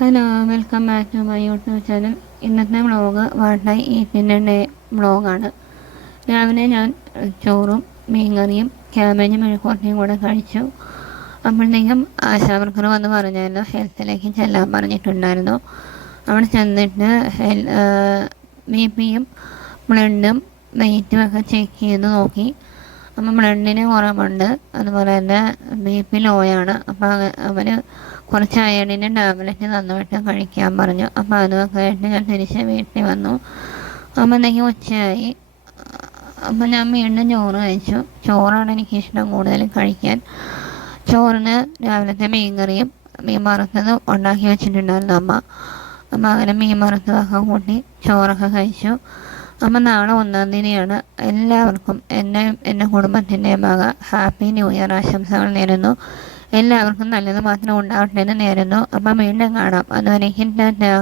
Hello, welcome back to my YouTube channel. ഇന്നത്തെ vlog what I ഈറ്റിൻ്റെ day വ്ളോഗാണ്. രാവിലെ ഞാൻ ചോറും മീൻകറിയും ക്യാബേജും മെഴുക്കുവരട്ടിയും കൂടെ കഴിച്ചു. അപ്പോഴത്തേക്കും ആശാവർക്കർ വന്ന് പറഞ്ഞായിരുന്നു ഹെൽത്തിലേക്ക് ചെല്ലാൻ പറഞ്ഞിട്ടുണ്ടായിരുന്നു. അവിടെ ചെന്നിട്ട് BP-യും ബ്ലഡും വെയിറ്റും ഒക്കെ ചെക്ക് ചെയ്ത് നോക്കി. അപ്പം ബ്ലഡിന് കുറവുണ്ട്, അതുപോലെ തന്നെ BP ലോയാണ്. അപ്പോൾ അവർ കുറച്ച് അയണിൻ്റെ ടാബ്ലറ്റ് തന്നുവിട്ട് കഴിക്കാൻ പറഞ്ഞു. അപ്പോൾ അതൊക്കെ ആയിട്ട് ഞാൻ തിരിച്ച് വീട്ടിൽ വന്നു. അപ്പോഴത്തേക്കും ഉച്ചയായി. അപ്പം ഞാൻ വീണ്ടും ചോറ് കഴിച്ചു. ചോറാണ് എനിക്കിഷ്ടം കൂടുതൽ കഴിക്കാൻ. ചോറിന് രാവിലത്തെ മീൻകറിയും മീൻ വറുത്തതും ഉണ്ടാക്കി വെച്ചിട്ടുണ്ടായിരുന്നു അമ്മ. അപ്പം അങ്ങനെ മീൻ വറുത്തതൊക്കെ കൂട്ടി ചോറൊക്കെ കഴിച്ചു. അപ്പം നാളെ 1-ാം തീയതിയാണ്. എല്ലാവർക്കും എൻ്റെ കുടുംബത്തിൻ്റെയും വക ഹാപ്പി ന്യൂ ഇയർ ആശംസകൾ നേരുന്നു. എല്ലാവർക്കും നല്ലത് മാത്രം ഉണ്ടാവട്ടെ എന്ന് നേരുന്നു. അപ്പം വീണ്ടും കാണാം. അതുവരേക്കും ടാറ്റാ.